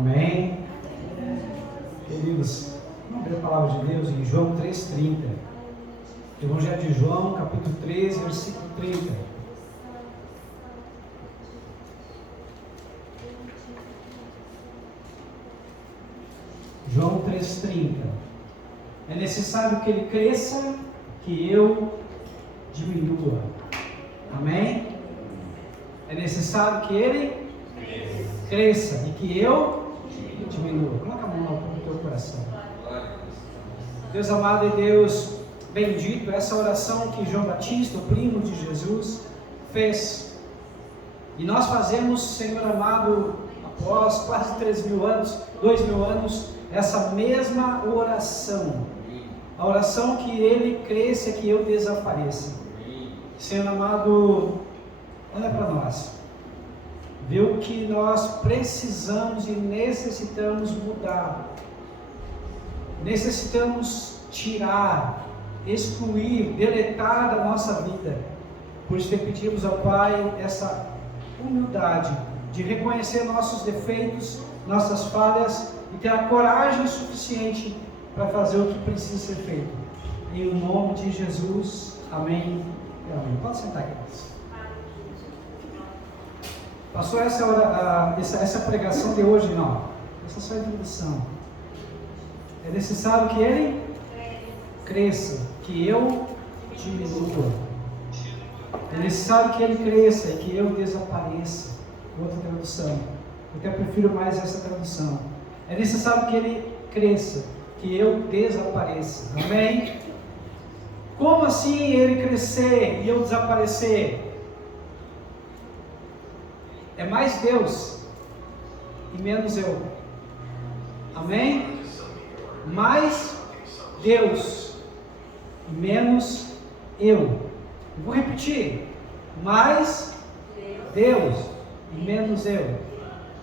Amém? Queridos, vamos ver a palavra de Deus em João 3,30. Evangelho de João, capítulo 3, versículo 30. João 3,30. É necessário que ele cresça, que eu diminua. Amém? É necessário que ele cresça e que eu diminua. Coloca a mão no teu coração. Deus amado e Deus bendito, essa oração que João Batista, o primo de Jesus, fez. E nós fazemos, Senhor amado, após quase 3.000 anos, 2.000 anos, essa mesma oração. A oração que ele cresça, que eu desapareça. Senhor amado, olha para nós. Vê o que nós precisamos e necessitamos mudar. Necessitamos tirar, excluir, deletar da nossa vida. Por isso te pedimos ao Pai essa humildade de reconhecer nossos defeitos, nossas falhas e ter a coragem suficiente para fazer o que precisa ser feito. Em nome de Jesus, amém e amém. Pode sentar aqui. Passou essa pregação de hoje? Não. Essa é só a introdução. É necessário que ele cresça, que eu diminua. É necessário que ele cresça e que eu desapareça. Outra tradução. Eu até prefiro mais essa tradução. É necessário que ele cresça, que eu desapareça. Amém? Como assim ele crescer e eu desaparecer? É mais Deus e menos eu. Amém? Mais Deus e menos eu. Vou repetir. Mais Deus e menos eu.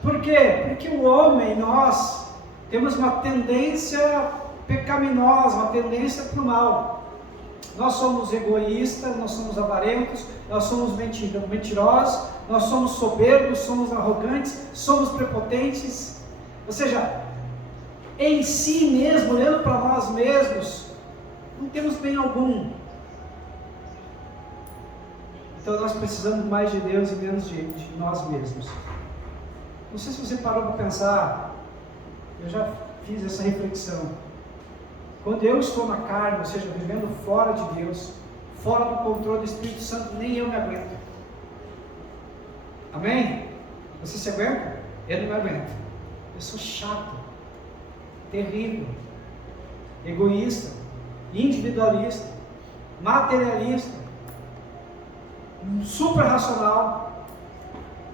Por quê? Porque o homem, nós temos uma tendência pecaminosa, uma tendência para o mal. Nós somos egoístas, nós somos avarentos, nós somos mentirosos, nós somos soberbos, somos arrogantes, somos prepotentes. Ou seja, em si mesmo, olhando para nós mesmos, não temos bem algum. Então nós precisamos mais de Deus e menos de nós mesmos. Não sei se você parou para pensar, eu já fiz essa reflexão. Quando eu estou na carne, ou seja, vivendo fora de Deus, fora do controle do Espírito Santo, nem eu me aguento. Amém? Você se aguenta? Eu não me aguento. Eu sou chato, terrível, egoísta, individualista, materialista, super racional.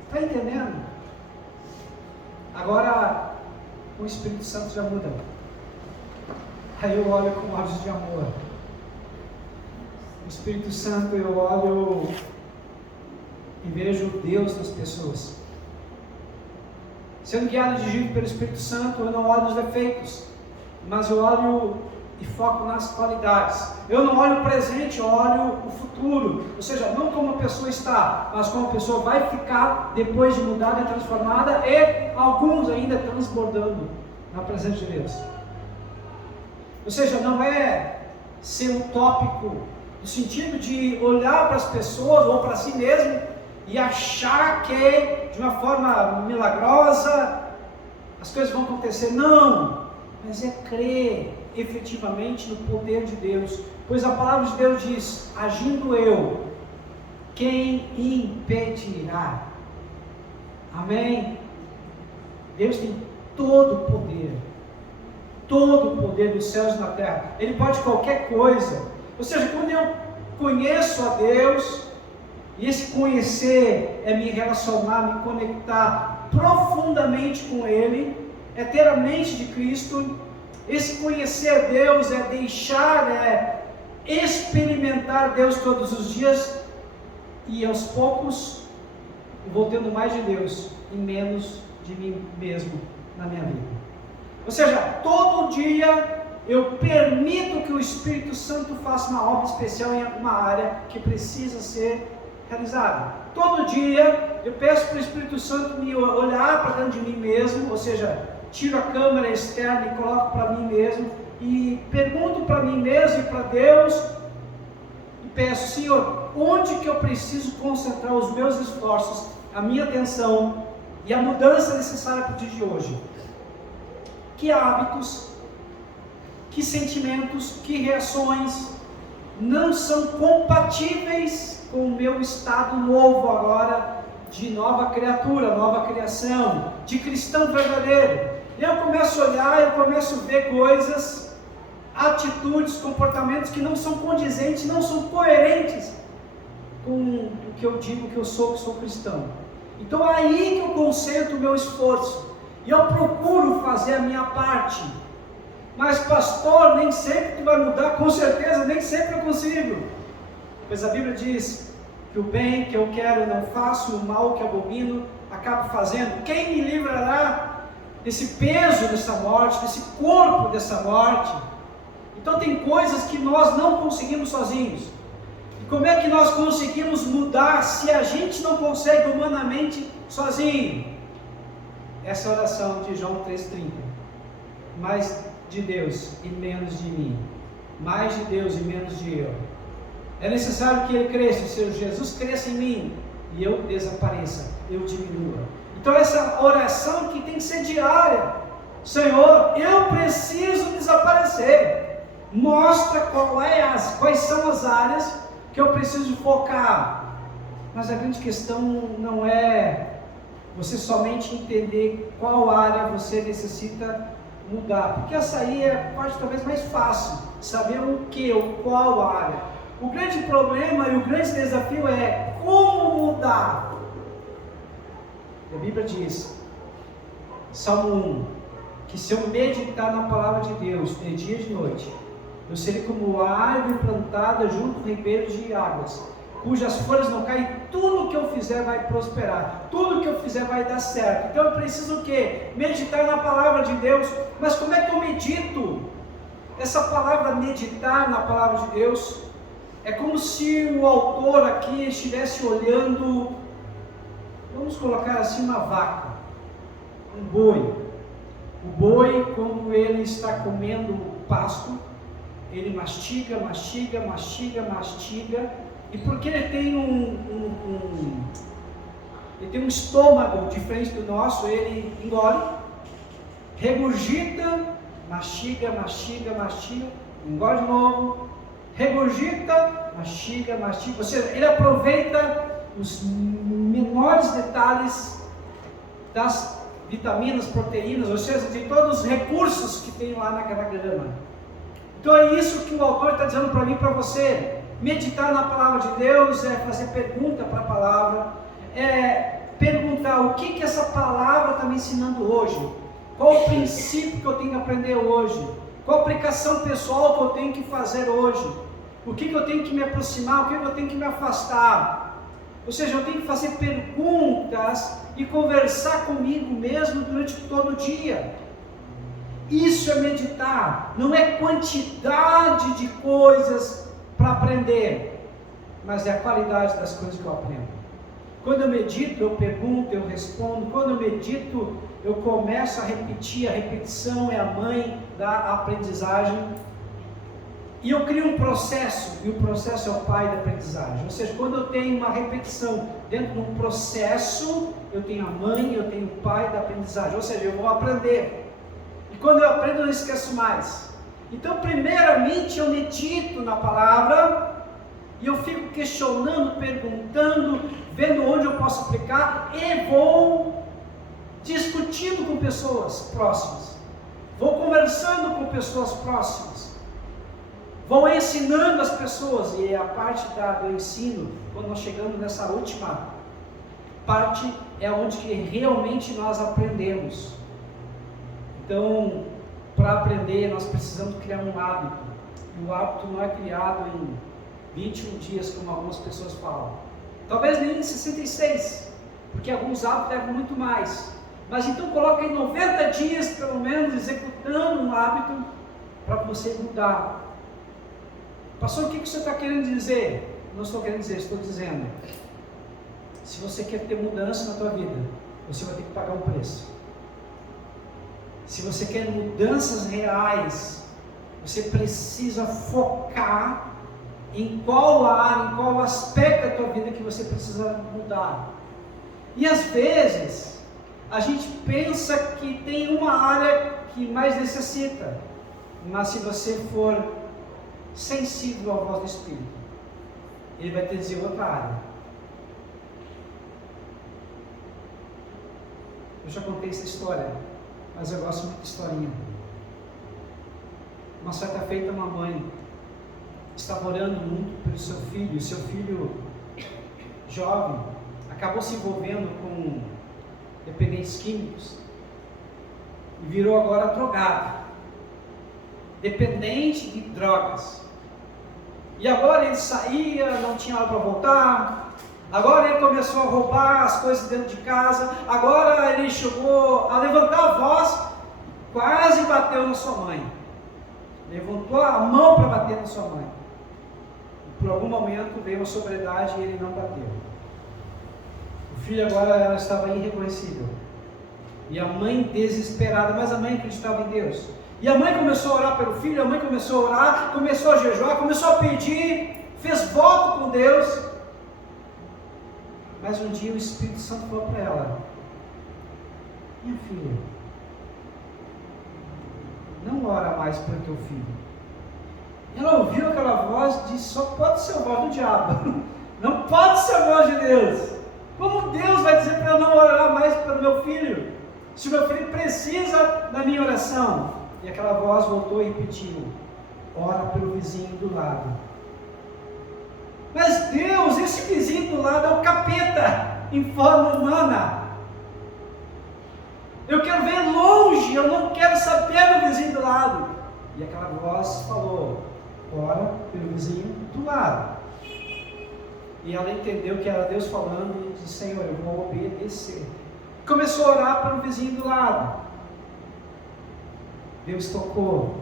Está entendendo? Agora, o Espírito Santo já muda. Aí eu olho com olhos de amor. O Espírito Santo, eu olho e vejo Deus nas pessoas. Sendo guiado e dirigido pelo Espírito Santo, eu não olho os defeitos, mas eu olho e foco nas qualidades. Eu não olho o presente, eu olho o futuro. Ou seja, não como a pessoa está, mas como a pessoa vai ficar depois de mudada e transformada, e alguns ainda transbordando na presença de Deus. Ou seja, não é ser utópico, no sentido de olhar para as pessoas ou para si mesmo e achar que de uma forma milagrosa as coisas vão acontecer. Não, mas é crer efetivamente no poder de Deus, pois a palavra de Deus diz: agindo eu, quem impedirá? Amém? Deus tem todo o poder. Todo o poder dos céus e na terra. Ele pode qualquer coisa. Ou seja, quando eu conheço a Deus, e esse conhecer é me relacionar, me conectar profundamente com Ele, é ter a mente de Cristo. Esse conhecer a Deus é deixar, é experimentar Deus todos os dias, e aos poucos eu vou tendo mais de Deus e menos de mim mesmo na minha vida. Ou seja, todo dia eu permito que o Espírito Santo faça uma obra especial em alguma área que precisa ser realizada. Todo dia eu peço para o Espírito Santo me olhar para dentro de mim mesmo, ou seja, tiro a câmera externa e coloco para mim mesmo, e pergunto para mim mesmo e para Deus, e peço, Senhor, onde que eu preciso concentrar os meus esforços, a minha atenção e a mudança necessária para o dia de hoje? Que hábitos, que sentimentos, que reações não são compatíveis com o meu estado novo agora, de nova criatura, nova criação, de cristão verdadeiro? Eu começo a olhar, eu começo a ver coisas, atitudes, comportamentos que não são condizentes, não são coerentes com o que eu digo que sou cristão. Então é aí que eu concentro o meu esforço, e eu procuro fazer a minha parte. Mas pastor, nem sempre tu vai mudar, com certeza, nem sempre eu consigo. Pois a Bíblia diz que o bem que eu quero eu não faço, e o mal que abomino acabo fazendo. Quem me livrará desse peso dessa morte, desse corpo dessa morte? Então tem coisas que nós não conseguimos sozinhos. E como é que nós conseguimos mudar se a gente não consegue humanamente sozinho? Essa é a oração de João 3,30. Mais de Deus e menos de mim. Mais de Deus e menos de eu. É necessário que Ele cresça, ou seja, Jesus cresça em mim e eu desapareça, eu diminua. Então essa oração que tem que ser diária. Senhor, eu preciso desaparecer. Mostra quais são as áreas que eu preciso focar. Mas a grande questão não é você somente entender qual área você necessita mudar, porque essa aí é a parte talvez mais fácil, saber o que, ou qual área. O grande problema e o grande desafio é como mudar. A Bíblia diz, Salmo 1, que se eu meditar na palavra de Deus de dia e de noite, eu serei como a árvore plantada junto a ribeiros de águas, cujas folhas não caem, tudo que eu fizer vai prosperar, tudo que eu fizer vai dar certo. Então eu preciso o quê? Meditar na palavra de Deus. Mas como é que eu medito? Essa palavra meditar na palavra de Deus é como se o autor aqui estivesse olhando, vamos colocar assim, uma vaca, um boi. O boi, quando ele está comendo pasto, ele mastiga, mastiga, mastiga, mastiga, e porque ele tem ele tem um estômago diferente do nosso, ele engole, regurgita, mastiga, mastiga, mastiga, engole de novo, regurgita, mastiga, mastiga, ou seja, ele aproveita os menores detalhes das vitaminas, proteínas, ou seja, de todos os recursos que tem lá naquela grama. Então é isso que o autor está dizendo para mim e para você. Meditar na palavra de Deus é fazer pergunta para a palavra, é perguntar o que essa palavra está me ensinando hoje, qual o princípio que eu tenho que aprender hoje, qual a aplicação pessoal que eu tenho que fazer hoje, o que eu tenho que me aproximar, o que eu tenho que me afastar. Ou seja, eu tenho que fazer perguntas e conversar comigo mesmo durante todo o dia. Isso é meditar, não é quantidade de coisas para aprender, mas é a qualidade das coisas que eu aprendo. Quando eu medito, eu pergunto, eu respondo. Quando eu medito, eu começo a repetir. A repetição é a mãe da aprendizagem. E eu crio um processo, e o processo é o pai da aprendizagem. Ou seja, quando eu tenho uma repetição dentro de um processo, eu tenho a mãe, eu tenho o pai da aprendizagem. Ou seja, eu vou aprender. E quando eu aprendo, eu não esqueço mais. Então, primeiramente, eu medito na palavra, e eu fico questionando, perguntando, vendo onde eu posso aplicar, e vou discutindo com pessoas próximas. Vou conversando com pessoas próximas. Vão ensinando as pessoas, e a parte do ensino, quando nós chegamos nessa última parte, é onde que realmente nós aprendemos. Então, para aprender, nós precisamos criar um hábito, e o hábito não é criado em 21 dias, como algumas pessoas falam, talvez nem em 66, porque alguns hábitos levam muito mais, mas então coloca em 90 dias, pelo menos, executando um hábito, para você mudar. Pastor, o que você está querendo dizer? Não estou querendo dizer, estou dizendo, se você quer ter mudança na tua vida, você vai ter que pagar um preço. Se você quer mudanças reais, você precisa focar em qual área, em qual aspecto da tua vida que você precisa mudar. E às vezes, a gente pensa que tem uma área que mais necessita, mas se você for sensível à voz do Espírito, Ele vai te dizer outra área. Eu já contei essa história, mas eu gosto muito de historinha. Uma certa feita, uma mãe estava orando muito pelo seu filho, e seu filho jovem acabou se envolvendo com dependentes químicos e virou agora drogado, dependente de drogas. E agora ele saía, não tinha hora para voltar. Agora ele começou a roubar as coisas dentro de casa. Agora ele chegou a levantar a voz, quase bateu na sua mãe. Levantou a mão para bater na sua mãe. Por algum momento veio uma sobriedade e ele não bateu. O filho agora ela estava irreconhecível. E a mãe desesperada, mas a mãe acreditava em Deus. E a mãe começou a orar pelo filho, a mãe começou a orar, começou a jejuar, começou a pedir, fez voto com Deus. Mas um dia o Espírito Santo falou para ela: minha filha, não ora mais pelo teu filho. Ela ouviu aquela voz e disse: só pode ser a voz do diabo, não pode ser a voz de Deus. Como Deus vai dizer para eu não orar mais pelo meu filho, se o meu filho precisa da minha oração? E aquela voz voltou e repetiu: ora pelo vizinho do lado. Mas Deus, esse vizinho do lado é o capeta em forma humana. Eu quero ver longe, eu não quero saber do vizinho do lado. E aquela voz falou: ora pelo vizinho do lado. E ela entendeu que era Deus falando e disse: Senhor, eu vou obedecer. Começou a orar pelo vizinho do lado. Deus tocou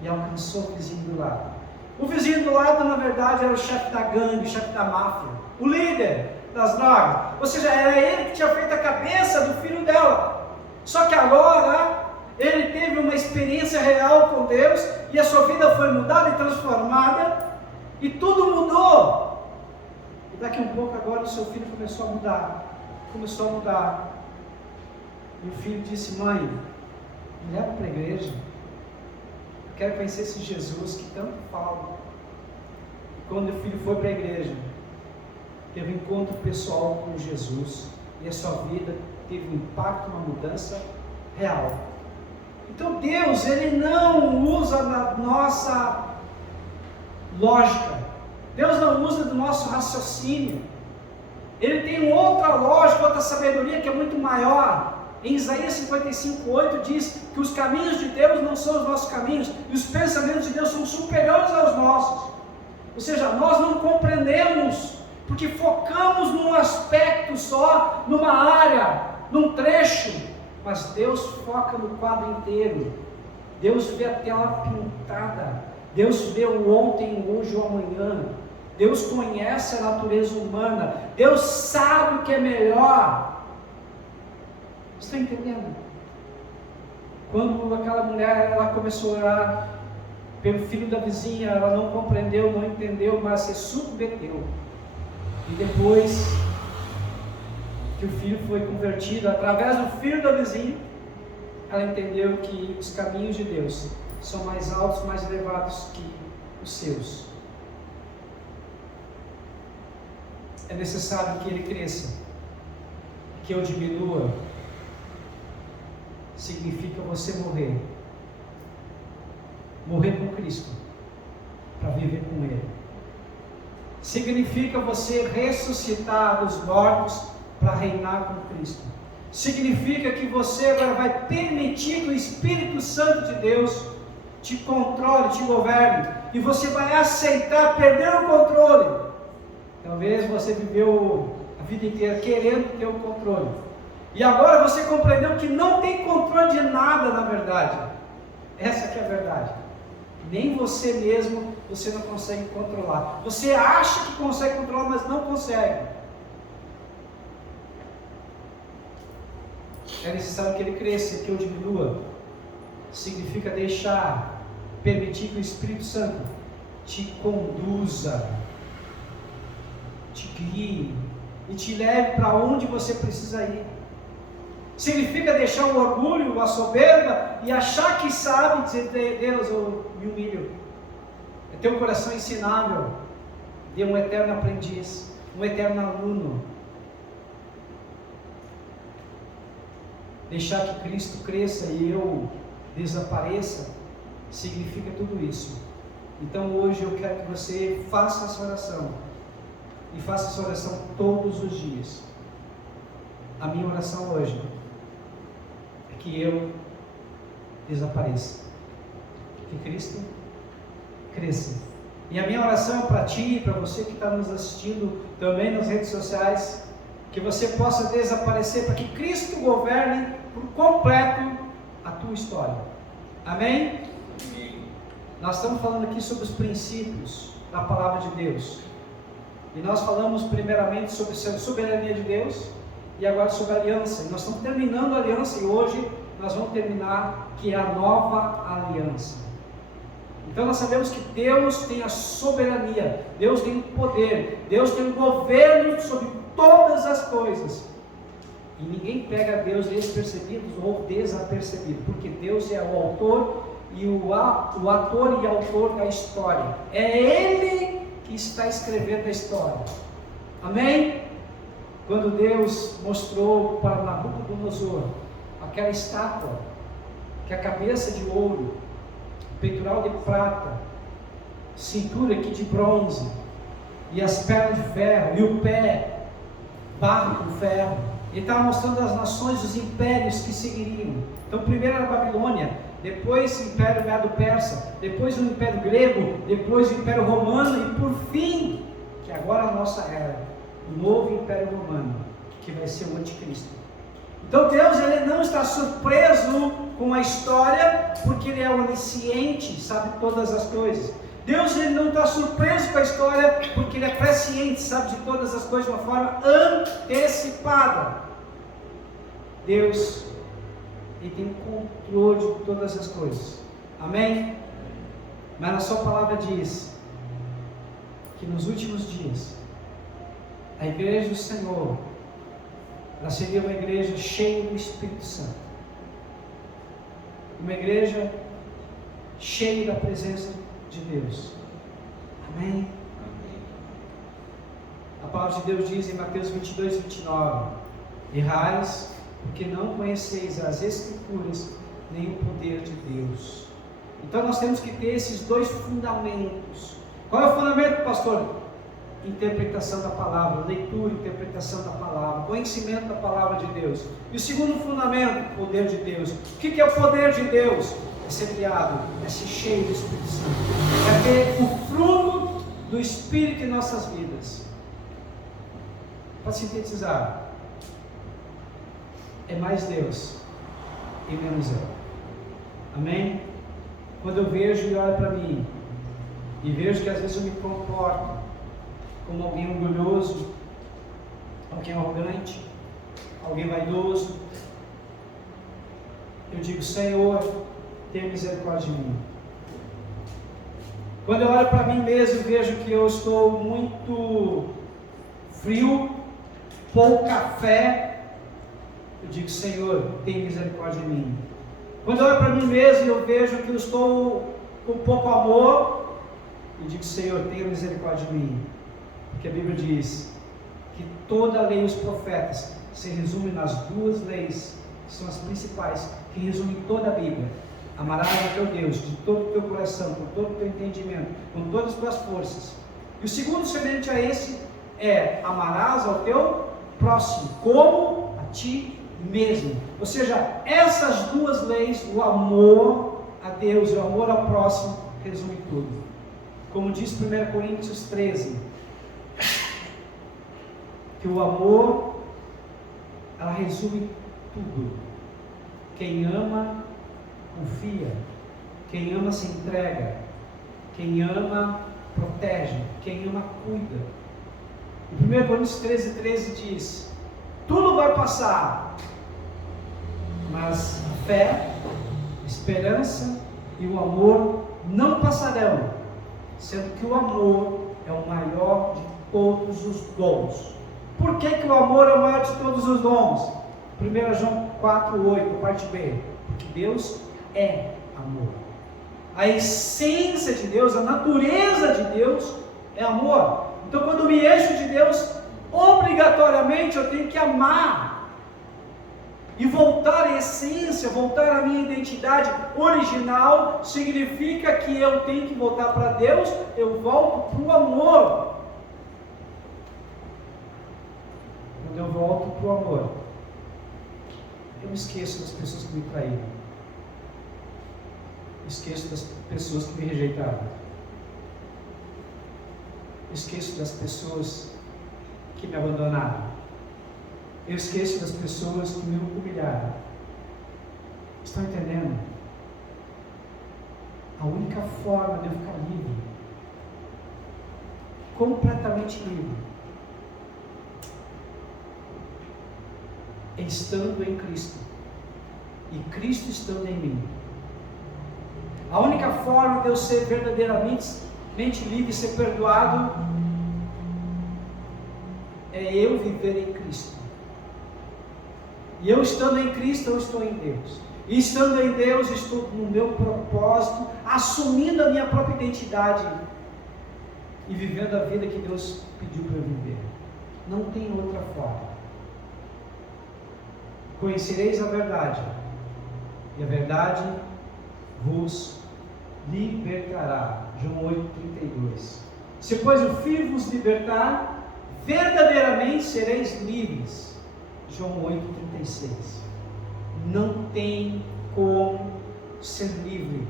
e alcançou o vizinho do lado. O vizinho do lado, na verdade, era o chefe da gangue, o chefe da máfia, o líder das drogas. Ou seja, era ele que tinha feito a cabeça do filho dela. Só que agora, ele teve uma experiência real com Deus e a sua vida foi mudada e transformada e tudo mudou. E daqui a um pouco agora o seu filho começou a mudar. Começou a mudar. E o filho disse: mãe, me leva para a igreja. Eu quero conhecer esse Jesus que tanto fala. E quando o filho foi para a igreja, teve um encontro pessoal com Jesus. E a sua vida teve um impacto, uma mudança real. Então Deus, Ele não usa da nossa lógica. Deus não usa do nosso raciocínio. Ele tem outra lógica, outra sabedoria que é muito maior. Em Isaías 55:8 diz que os caminhos de Deus não são os nossos caminhos, e os pensamentos de Deus são superiores aos nossos. Ou seja, nós não compreendemos, porque focamos num aspecto só, numa área, num trecho, mas Deus foca no quadro inteiro. Deus vê a tela pintada, Deus vê o ontem, o hoje e o amanhã. Deus conhece a natureza humana, Deus sabe o que é melhor. Você está entendendo? Quando aquela mulher ela começou a orar pelo filho da vizinha, ela não compreendeu, não entendeu, mas se submeteu. E depois que o filho foi convertido através do filho da vizinha, ela entendeu que os caminhos de Deus são mais altos, mais elevados que os seus. É necessário que ele cresça, que eu diminua. Significa você morrer com Cristo, para viver com Ele. Significa você ressuscitar dos mortos, para reinar com Cristo. Significa que você agora vai permitir que o Espírito Santo de Deus te controle, te governe, e você vai aceitar perder o controle. Talvez você viveu a vida inteira querendo ter o controle, e agora você compreendeu que não tem controle de nada na verdade. Essa que é a verdade. Nem você mesmo, você não consegue controlar. Você acha que consegue controlar, mas não consegue. é necessário que ele cresça, que eu diminua. Significa deixar, permitir que o Espírito Santo te conduza, te guie e te leve para onde você precisa ir. Significa deixar o orgulho, a soberba e achar que sabe, dizer: Deus, eu me humilho. É ter um coração ensinável, de um eterno aprendiz, um eterno aluno. Deixar que Cristo cresça e eu desapareça, significa tudo isso. Então hoje eu quero que você faça essa oração, e faça essa oração todos os dias. A minha oração hoje é que eu desapareça, que Cristo cresça. E a minha oração para ti e para você que está nos assistindo também nas redes sociais, que você possa desaparecer para que Cristo governe por completo a tua história. Amém? Amém. Nós estamos falando aqui sobre os princípios da palavra de Deus. E nós falamos primeiramente sobre a soberania de Deus e agora sobre a aliança. E nós estamos terminando a aliança e hoje nós vamos terminar que é a nova aliança. Então nós sabemos que Deus tem a soberania, Deus tem o poder, Deus tem o governo sobre todas as coisas. E ninguém pega Deus despercebido ou desapercebido, porque Deus é o autor e o ator e autor da história. É Ele que está escrevendo a história. Amém? Quando Deus mostrou para Nabucodonosor aquela estátua, que a cabeça de ouro, peitoral de prata, cintura aqui de bronze, e as pernas de ferro, e o pé, barro com ferro. Ele estava mostrando as nações, os impérios que seguiriam. Então primeiro era a Babilônia, depois o Império Medo-Persa, depois o Império Grego, depois o Império Romano, e por fim, que agora é a nossa era, o novo Império Romano, que vai ser o Anticristo. Então Deus, ele não está surpreso com a história, porque Ele é onisciente, sabe todas as coisas. Deus, ele não está surpreso com a história, porque Ele é presciente, sabe de todas as coisas de uma forma antecipada. Deus, Ele tem o controle de todas as coisas. Amém? Mas a sua palavra diz que nos últimos dias a igreja do Senhor, ela seria uma igreja cheia do Espírito Santo, uma igreja cheia da presença de Deus. Amém? A palavra de Deus diz em Mateus 22, 29: errais, porque não conheceis as Escrituras, nem o poder de Deus. Então nós temos que ter esses dois fundamentos. Qual é o fundamento, pastor? Interpretação da palavra, leitura, interpretação da palavra, conhecimento da palavra de Deus. E o segundo fundamento, poder de Deus. O que é o poder de Deus? É ser guiado, é ser cheio do Espírito Santo, é ter o fruto do Espírito em nossas vidas. Para sintetizar, é mais Deus e menos eu. Amém? Quando eu vejo e olho para mim e vejo que às vezes eu me comporto como alguém orgulhoso, alguém arrogante, alguém vaidoso, eu digo: Senhor, tenha misericórdia de mim. Quando eu olho para mim mesmo e vejo que eu estou muito frio, pouca fé, eu digo: Senhor, tenha misericórdia de mim. Quando eu olho para mim mesmo e eu vejo que eu estou com pouco amor, eu digo: Senhor, tenha misericórdia de mim. Porque a Bíblia diz que toda a lei e os profetas se resumem nas duas leis, que são as principais, que resumem toda a Bíblia. Amarás o teu Deus de todo o teu coração, com todo o teu entendimento, com todas as tuas forças. E o segundo semelhante a esse é: amarás ao teu próximo como a ti mesmo. Ou seja, essas duas leis, o amor a Deus e o amor ao próximo, resume tudo. Como diz 1 Coríntios 13, que o amor, ela resume tudo. Quem ama, confia. Quem ama, se entrega. Quem ama, protege. Quem ama, cuida. Em 1 Coríntios 13, 13 diz: tudo vai passar, Mas a fé, a esperança e o amor não passarão, sendo que o amor é o maior de todos os dons. Por que que o amor é o maior de todos os dons? 1 João 4,8, parte B. Porque Deus é amor. A essência de Deus, a natureza de Deus é amor. Então, quando me encho de Deus, obrigatoriamente eu tenho que amar e voltar à essência, voltar à minha identidade original. Significa que eu tenho que voltar para Deus, eu volto para o amor. Quando eu volto para o amor, eu me esqueço das pessoas que me traíram, esqueço das pessoas que me rejeitaram, esqueço das pessoas que me abandonaram, eu esqueço das pessoas que me humilharam. Estão entendendo? A única forma de eu ficar livre, completamente livre, é estando em Cristo e Cristo estando em mim. A única forma de eu ser verdadeiramente livre e ser perdoado é eu viver em Cristo. E eu estando em Cristo, eu estou em Deus. E estando em Deus, estou no meu propósito, assumindo a minha própria identidade e vivendo a vida que Deus pediu para eu viver. Não tem outra forma. Conhecereis a verdade, e a verdade vos libertará. João 8,32. Se pois o Filho vos libertar, verdadeiramente sereis livres. João 8,36. Não tem como ser livre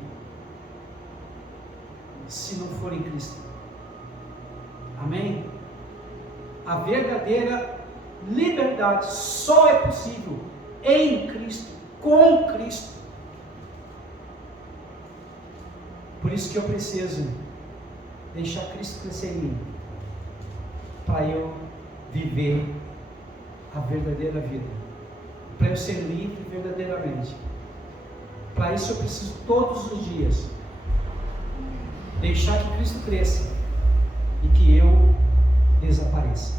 se não for em Cristo. Amém? A verdadeira liberdade só é possível em Cristo, com Cristo. Por isso que eu preciso deixar Cristo crescer em mim, para eu viver a verdadeira vida, para eu ser livre verdadeiramente. Para isso eu preciso todos os dias deixar que Cristo cresça e que eu desapareça.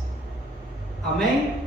Amém?